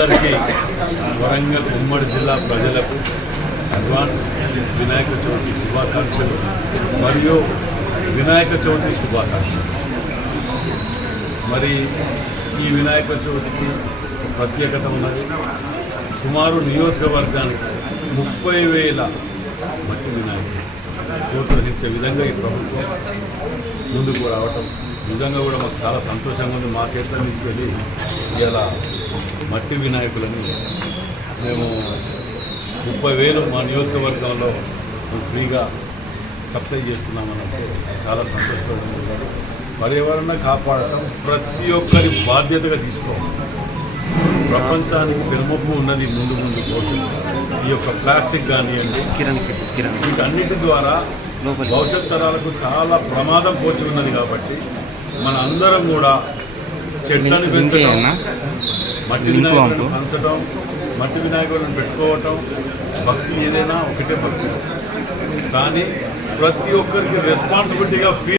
అందరికీ వరంగల్ ఉమ్మడి జిల్లా ప్రజలకు అడ్వాన్స్ వినాయక చవితి శుభాకాంక్షలు మరియు వినాయక చవితి శుభాకాంక్షలు. మరి ఈ వినాయక చవితికి ప్రత్యేకత ఉన్నది. సుమారు నియోజకవర్గానికి ముప్పై వేల మట్టి వినాయకులు ప్రోత్సహించే విధంగా ఈ ప్రభుత్వం ముందుకు రావటం నిజంగా కూడా మాకు చాలా సంతోషంగా ఉంది. మా చేతుల నుంచి వెళ్ళి ఇలా మట్టి వినాయకులని మేము ముప్పై వేలు మా నియోజకవర్గంలో మేము ఫ్రీగా సప్లై చేస్తున్నామన్నప్పుడు చాలా సంతోషపడుతుంది పర్యావరణ కాపాడటం ప్రతి ఒక్కరి బాధ్యతగా తీసుకోవాలి. ప్రపంచానికి వెనుమప్పు ఉన్నది ముందు ముందు భవిష్యత్తు. ఈ యొక్క ప్లాస్టిక్ కానివ్వండి కిరణ్ కిరణ్ వీటన్నిటి ద్వారా. భవిష్యత్ తరాలకు చాలా ప్రమాదం పోచి ఉన్నది కాబట్టి మన అందరం కూడా చెట్లను పెంచడం? మట్టి వినాయకులను. పంచడం మట్టి వినాయకులను పెట్టుకోవటం భక్తి ఏదైనా ఒకటే భక్తి కానీ ప్రతి ఒక్కరికి రెస్పాన్సిబిలిటీగా ఫీల్